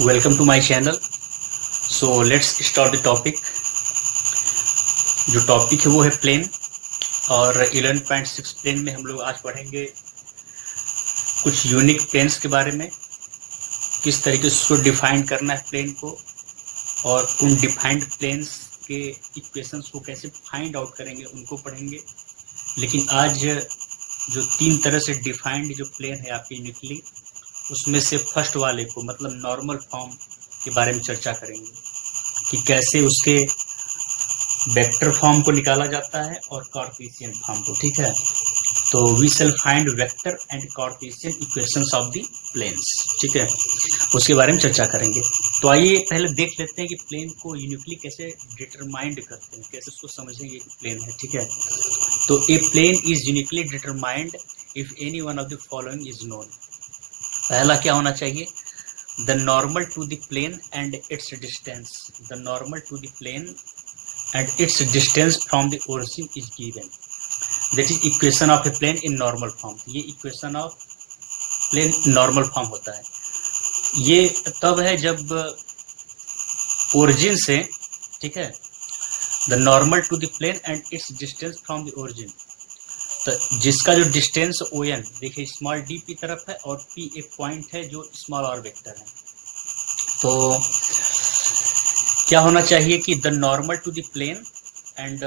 Welcome to my channel. So let's start the topic. जो topic है वो है प्लेन, और 11.6 प्लेन में हम लोग आज पढ़ेंगे कुछ यूनिक प्लेन्स के बारे में, किस तरीके से उसको डिफाइन करना है प्लेन को, और उन डिफाइंड प्लेन्स के इक्वेशंस को कैसे फाइंड आउट करेंगे उनको पढ़ेंगे। लेकिन आज जो तीन तरह से डिफाइंड जो प्लेन है आपकी यूनिकली, उसमें से फर्स्ट वाले को मतलब नॉर्मल फॉर्म के बारे में चर्चा करेंगे कि कैसे उसके वेक्टर फॉर्म को निकाला जाता है और कार्टेशियन फॉर्म को। ठीक है, तो we shall find vector and Cartesian equations of the planes. ठीक है, उसके बारे में चर्चा करेंगे। तो आइए पहले देख लेते हैं कि प्लेन को यूनिकली कैसे डिटरमाइंड करते हैं, कैसे उसको समझेंगे कि प्लेन है। ठीक है, तो a plane is uniquely determined if any one of the following is known. पहला क्या होना चाहिए? The normal to the plane and its distance. The normal to the plane and its distance from the origin is given. That is equation of a plane in normal form. ये equation of plane normal form होता है। ये तब है जब origin से, ठीक है, the normal to the plane and its distance from the origin, तो जिसका जो डिस्टेंस ON देखिए स्मॉल d की तरफ है और p एक पॉइंट है जो स्मॉल r वेक्टर है। तो क्या होना चाहिए कि the normal to the plane and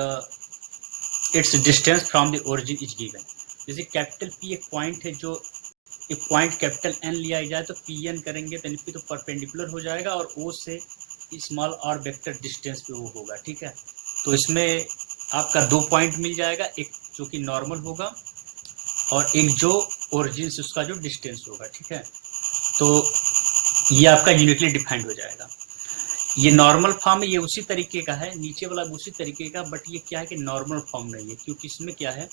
its distance from the origin is given. जैसे कैपिटल P एक पॉइंट है, जो एक पॉइंट कैपिटल N लिया जाए तो PN करेंगे तो P तो परपेंडिकुलर हो जाएगा और O से स्मॉल r वेक्टर डिस्टेंस पे वो होगा। ठीक है, तो इसमें आपका दो पॉइंट मिल जाएगा, एक जो कि नॉर्मल होगा और एक जो ओरिजिन से उसका जो डिस्टेंस होगा। ठीक है, तो ये आपका यूनिकली डिफाइंड हो जाएगा। ये नॉर्मल फॉर्म ये उसी तरीके का है, नीचे वाला उसी तरीके का, बट ये क्या है कि नॉर्मल फॉर्म नहीं है, क्योंकि इसमें क्या है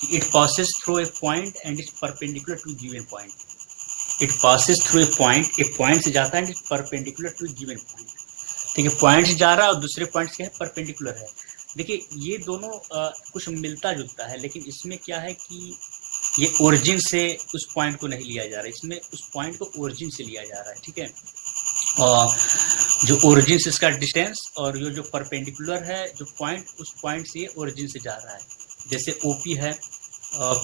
कि it passes through a point and its perpendicular to given point. It passes through a point, एक पॉइंट से जाता है and its perpendicular to given point. ठीक है, पॉइंट से जा रहा है और दूसरे पॉइंट से परपेंडिकुलर है। देखिए ये दोनों कुछ मिलता जुलता है, लेकिन इसमें क्या है कि ये ओरिजिन से उस पॉइंट को नहीं लिया जा रहा है, इसमें उस पॉइंट को ओरिजिन से लिया जा रहा है। ठीक है, और जो ओरिजिन से इसका डिस्टेंस और जो परपेंडिकुलर है जो पॉइंट, उस पॉइंट से ओरिजिन से जा रहा है। जैसे OP है,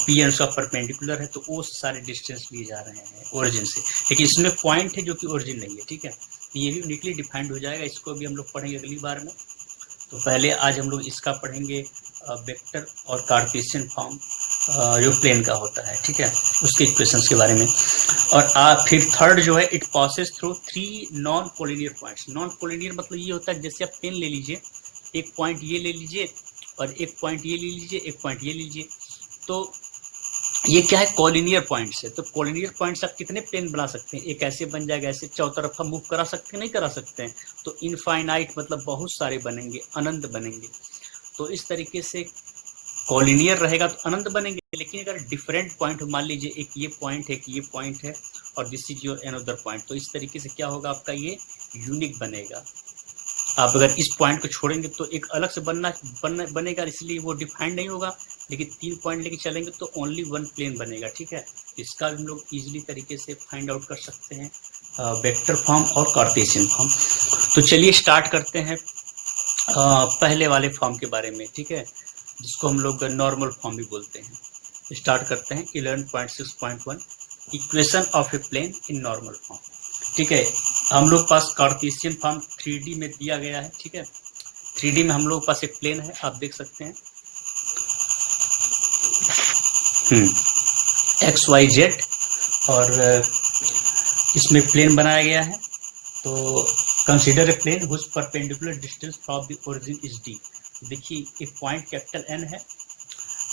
PN उसका परपेंडिकुलर है, तो O से सारे डिस्टेंस लिए जा रहे हैं ओरिजिन से, लेकिन इसमें पॉइंट है जो कि ओरिजिन नहीं है। ठीक है, तो ये भी यूनिकली डिफाइंड हो जाएगा, इसको भी हम लोग पढ़ेंगे अगली बार में। तो पहले आज हम लोग इसका पढ़ेंगे वेक्टर और कार्टेशियन फॉर्म जो प्लेन का होता है। ठीक है, उसके इक्वेशंस के बारे में। और फिर थर्ड जो है, it passes through 3 non collinear points. Non collinear मतलब ये होता है जैसे आप पेन ले लीजिए, एक पॉइंट ये ले लीजिए और एक पॉइंट ये ले लीजिए, एक पॉइंट ये लीजिए, तो ये क्या है, कोलिनियर पॉइंट्स है। तो कोलिनियर पॉइंट्स आप कितने प्लेन बना सकते हैं? एक ऐसे बन जाएगा, ऐसे चौतरफा मूव करा सकते हैं? नहीं करा सकते हैं। तो इनफाइनाइट मतलब बहुत सारे बनेंगे, अनंत बनेंगे। तो इस तरीके से कोलिनियर रहेगा तो अनंत बनेंगे, लेकिन अगर डिफरेंट पॉइंट, मान लीजिए एक ये पॉइंट है, कि ये पॉइंट है और this is your another point, तो इस तरीके से क्या होगा आपका, ये यूनिक बनेगा। आप अगर इस पॉइंट को छोड़ेंगे तो एक अलग से बनेगा, इसलिए वो डिफाइंड नहीं होगा। लेकिन 3 पॉइंट लेके चलेंगे तो ओनली 1 प्लेन बनेगा। ठीक है, इसका हम लोग इजीली तरीके से फाइंड आउट कर सकते हैं वेक्टर फॉर्म और कार्टेशियन फॉर्म। तो चलिए स्टार्ट करते हैं पहले वाले फॉर्म के बारे में। ठीक है, जिसको हम लोग नॉर्मल फॉर्म भी बोलते हैं। स्टार्ट करते हैं 11.6.1 equation of a plane in normal form. ठीक है, हम लोग पास कार्टेशियन फॉर्म 3D में दिया गया है। ठीक है, 3D में हम लोग पास एक प्लेन है, आप देख सकते हैं XYZ, और इसमें प्लेन बनाया गया है। तो consider a plane whose perpendicular distance from the origin is D। देखिए एक पॉइंट कैपिटल N है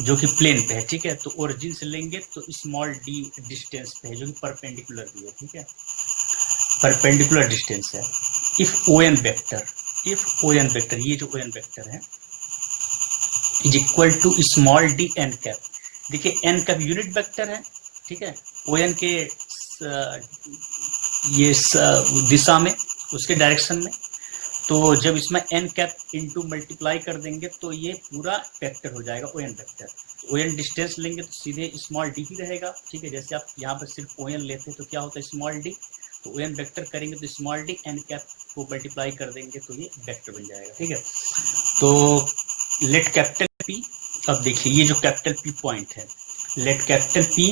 जो कि प्लेन पे है। ठीक है, तो ओरिजिन से लेंगे तो स्मॉल d डिस्टेंस पे है जो कि परपेंडिकुलर भी है। ठीक है, परपेंडिकुलर डिस्टेंस है। इफ ON वेक्टर, ये जो ON वेक्टर है is equal to small d n cap. देखिए n कैप यूनिट वेक्टर है। ठीक है, ON के ये दिशा में, उसके डायरेक्शन में, तो जब इसमें n कैप इंटू मल्टीप्लाई कर देंगे तो ये पूरा वेक्टर हो जाएगा ON वेक्टर। ON डिस्टेंस लेंगे तो सीधे स्मॉल d ही रहेगा। ठीक है, जैसे आप यहाँ पर सिर्फ ON लेते हैं तो क्या होता है, स्मॉल d, तो ओ एन वेक्टर करेंगे तो स्मॉल डी एन कैप को मल्टीप्लाई कर देंगे तो ये वेक्टर बन जाएगा। ठीक है, तो लेट कैपिटल पी, अब देखिए ये जो कैपिटल पी पॉइंट है, let capital P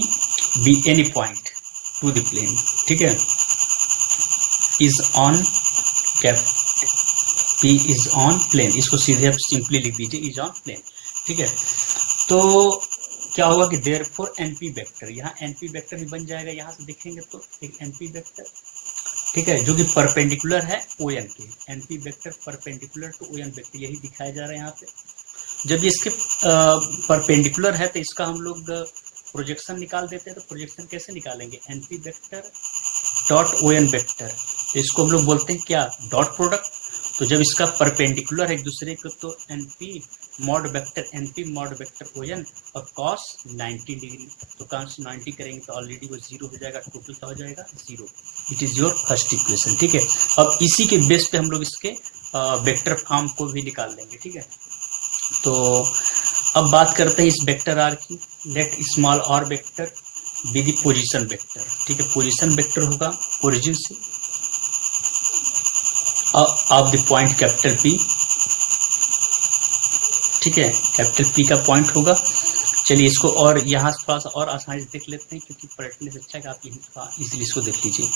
be any point to the plane, ठीक है, is on cap P is on plane, इसको सीधे आप सिंपली लिख दीजिए इज ऑन प्लेन। ठीक है, तो क्या होगा कि देयरफॉर एनपी वेक्टर, यहाँ एनपी वेक्टर भी बन जाएगा, यहाँ से देखेंगे तो एक एनपी वेक्टर, ठीक है, जो कि परपेंडिकुलर है ओ एन के, NP vector perpendicular to O N vector, यही दिखाया जा रहा है यहाँ पे। जब ये इसके परपेंडिकुलर है तो इसका हम लोग प्रोजेक्शन निकाल देते हैं, तो प्रोजेक्शन कैसे निकालेंगे, NP vector dot O N vector, तो इसको हम लोग बोलते हैं क्या, डॉट प्रोडक्ट। तो जब इसका परपेंडिकुलर है एक दूसरे को तो NP mod vector, NP mod vector O N और कॉस 90 डिग्री, तो कॉस 90 करेंगे तो ऑलरेडी वो जीरो हो जाएगा, टोटल क्या हो जाएगा, zero. It is your first equation. ठीक है, अब इसी के बेस पे हम लोग इसके वेक्टर फॉर्म को भी निकाल लेंगे। ठीक है, तो अब बात करते हैं इस वेक्टर आर की। Let small are vector be the position vector. ठीक है, पोजीशन वेक्टर होगा ओरिजिन से of the point capital P. ठीक है, कैपिटल पी का पॉइंट होगा। चलिए इसको और यहाँ थोड़ा सा और आसानी से देख लेते हैं, क्योंकि पलटने से अच्छा है कि आप इजीली इसको देख लीजिए।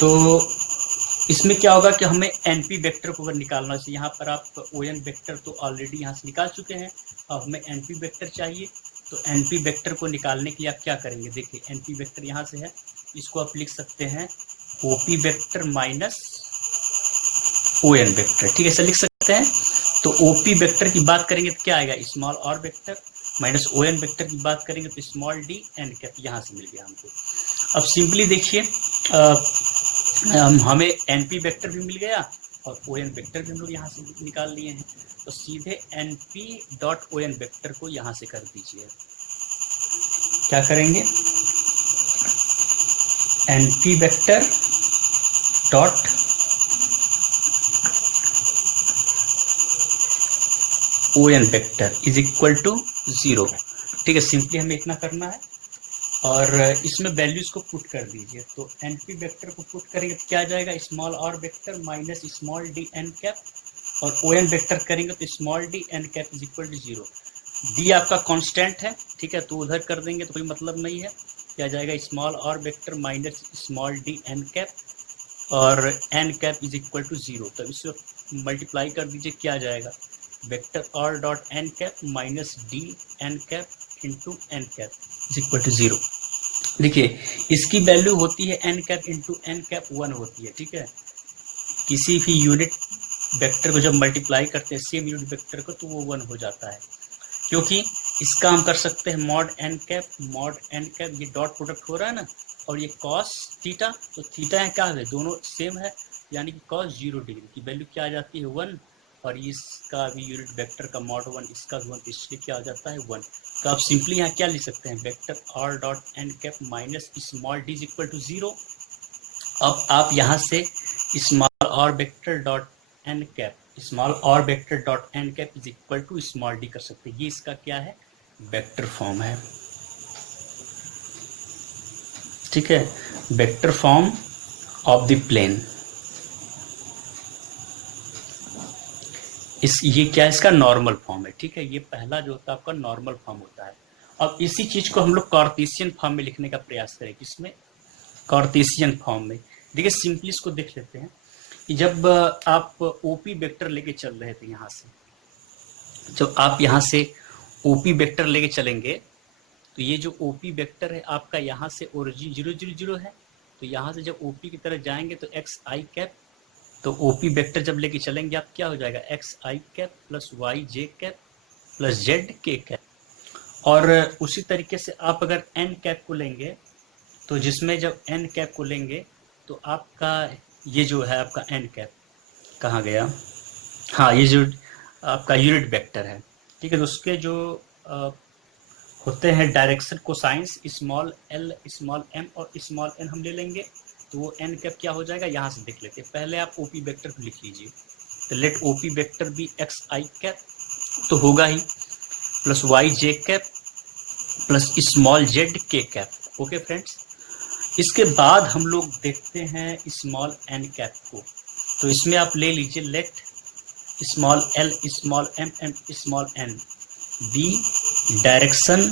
तो इसमें क्या होगा कि हमें एनपी वेक्टर को अगर निकालना चाहिए, यहाँ पर आप ओ एन वेक्टर तो ऑलरेडी यहाँ से निकाल चुके हैं, अब हमें एनपी वेक्टर चाहिए। तो एनपी वेक्टर को निकालने के लिए आप क्या करेंगे, देखिए एनपी वेक्टर यहाँ से है, इसको आप लिख सकते हैं OP vector minus O N vector. ठीक है, ऐसा लिख सकते हैं। तो ओपी वेक्टर की बात करेंगे तो क्या आएगा, small are vector minus O N vector की बात करेंगे तो स्मॉल डी एन कैप, यहाँ से मिल गया हमको। अब सिंपली देखिए हमें एनपी वेक्टर भी मिल गया और ओ एन वेक्टर भी हम लोग यहाँ से निकाल लिए हैं, तो सीधे NP dot O N vector को यहाँ से कर दीजिए। क्या करेंगे, NP vector dot O N vector is equal to 0। ठीक है, सिंपली हमें इतना करना है और इसमें वैल्यूज को पुट कर दीजिए। तो एनपी वेक्टर को पुट करेंगे तो क्या आ जाएगा, small are vector minus small D N cap, और ओ एन वेक्टर करेंगे तो small D N cap is equal to 0। D आपका कांस्टेंट है, ठीक है, तो उधर कर देंगे तो कोई मतलब नहीं है। क्या जाएगा, small are vector minus small D N cap और n cap is equal to 0। तो इसको मल्टीप्लाई कर दीजिए, क्या आ जाएगा, vector are dot N cap minus d N cap into N cap is equal to 0। देखिए इसकी वैल्यू होती है n cap into N cap 1 होती है। ठीक है, किसी भी यूनिट वेक्टर को जब मल्टीप्लाई करते हैं सेम यूनिट वेक्टर को, तो वो 1 हो जाता है, क्योंकि इसका हम कर सकते हैं मॉड एन कैप, ये डॉट प्रोडक्ट हो रहा है ना, और ये कॉस थीटा, तो थीटा है क्या है, दोनों सेम है, यानी कि कॉस 0 डिग्री की वैल्यू क्या आ जाती है 1, और इसका भी यूनिट वेक्टर का मॉड 1, इसका भी 1, इसलिए क्या आ जाता है 1। तो आप सिंपली यहाँ क्या लिख सकते हैं, vector are dot N cap minus small D is equal to 0। अब आप यहाँ से small are vector dot N cap, small are vector dot N cap is equal to small D कर सकते हैं। ये इसका क्या है, वेक्टर फॉर्म है। ठीक है, vector form of the plane. ये क्या है, इसका नॉर्मल फॉर्म है। ठीक है, ये पहला जो होता है आपका नॉर्मल फॉर्म होता है। अब इसी चीज को हम लोग कार्टेशियन फॉर्म में लिखने का प्रयास करें, किसमें, कार्टेशियन फॉर्म में। देखिए सिंपली इसको देख लेते हैं कि जब आप ओपी वेक्टर लेके चल रहे थे, यहाँ से जब आप यहाँ से ओपी वेक्टर लेके चलेंगे, तो ये जो ओपी वेक्टर है आपका यहाँ से ओरिजिन 0 0 0 है, तो यहाँ से जब ओपी की तरफ जाएंगे तो एक्स आई कैप, तो ओपी वेक्टर जब लेके चलेंगे आप क्या हो जाएगा, एक्स आई कैप प्लस वाई जे कैप प्लस जेड के कैप। और उसी तरीके से आप अगर एन कैप को लेंगे, तो जिसमें जब एन कैप को लेंगे तो आपका ये जो है आपका एन कैप कहाँ गया, हाँ ये जो आपका यूनिट वेक्टर है। ठीक है, तो उसके जो होते हैं direction cosines small L small M और स्मॉल एन हम ले लेंगे, तो वो एन कैप क्या हो जाएगा, यहाँ से देख लेते हैं। पहले आप ओपी वेक्टर को लिख लीजिए, तो let OP vector be x I cap तो होगा ही, प्लस वाई जे कैप प्लस स्मॉल जेड के कैप। ओके फ्रेंड्स, इसके बाद हम लोग देखते हैं स्मॉल एन कैप को। तो इसमें आप ले लीजिए let small L small M M small N be direction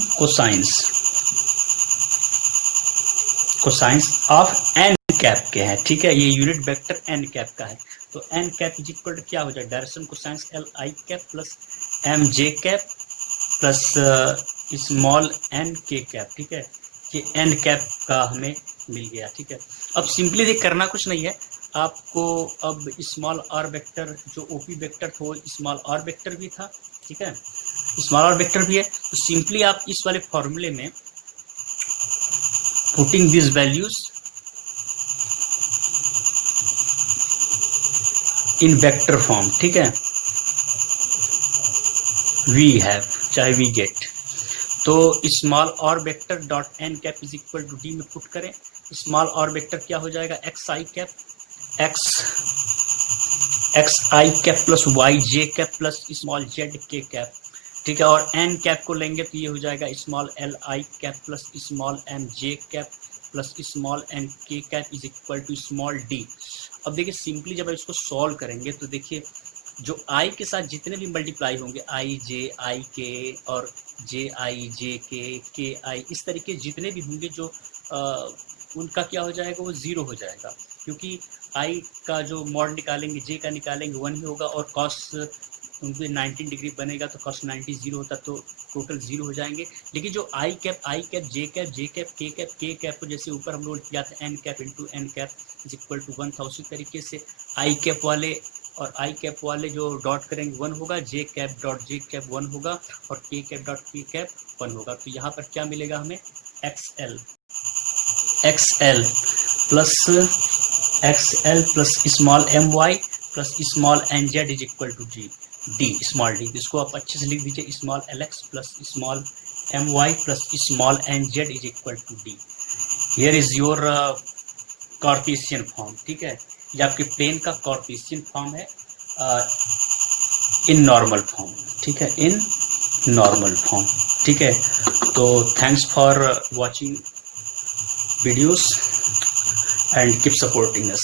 cosines of N cap के हैं, ठीक है। ये यूनिट वेक्टर एन कैप का है। तो N cap is equal to क्या हो जाए, डायरेक्शन कोसाइंस एल आई कैप प्लस एम जे कैप प्लस स्मॉल एन के कैप, ठीक है। ये एन कैप का हमें मिल गया, ठीक है। अब सिंपली देख करना कुछ नहीं है आपको। अब स्मॉल आर वेक्टर जो ओपी वेक्टर था वो स्मॉल आर वेक्टर भी था, ठीक है, स्मॉल आर वेक्टर भी है। तो सिंपली आप इस वाले फॉर्मूले में putting this values in vector form, ठीक है, वी हैव चाहे वी गेट। तो small are vector dot N cap is equal to D में पुट करें। स्मॉल आर वेक्टर क्या हो जाएगा, एक्स आई कैप एक्स आई कैप प्लस वाई जे कैप प्लस स्मॉल जेड के कैप, ठीक है। और एन कैप को लेंगे तो ये हो जाएगा स्मॉल एल आई कैप प्लस स्मॉल एम जे कैप प्लस स्मॉल एन के cap is equal to small d. अब देखिए सिंपली जब इसको सॉल्व करेंगे तो देखिए जो आई के साथ जितने भी मल्टीप्लाई होंगे आई जे आई के और जे आई जे के आई, इस तरीके जितने भी होंगे जो उनका क्या हो जाएगा, वो जीरो हो जाएगा, क्योंकि आई का जो मॉड निकालेंगे जे का निकालेंगे 1 ही होगा और कॉस उनके 90 डिग्री बनेगा तो कॉस 90 जीरो होता तो टोटल जीरो हो जाएंगे। लेकिन जो I cap J cap K cap को जैसे ऊपर हम लोग किया था N cap into N cap is equal to 1 था, उसी तरीके से आई कैप वाले और आई कैप वाले जो डॉट करेंगे 1 होगा, जे कैप डॉट जे कैप 1 होगा और के कैप डॉट के कैप 1 होगा। तो यहाँ पर क्या मिलेगा हमें, XL plus small M Y plus small N Z is equal to D small D. इसको आप अच्छे से लिख दीजिए, small L X plus small M Y plus small N Z is equal to D. Here is your Cartesian form, ठीक है। ये आपके प्लेन का कार्टेशियन फॉर्म है इन नॉर्मल फॉर्म, ठीक है, इन नॉर्मल फॉर्म, ठीक है। तो thanks for watching videos and keep supporting us.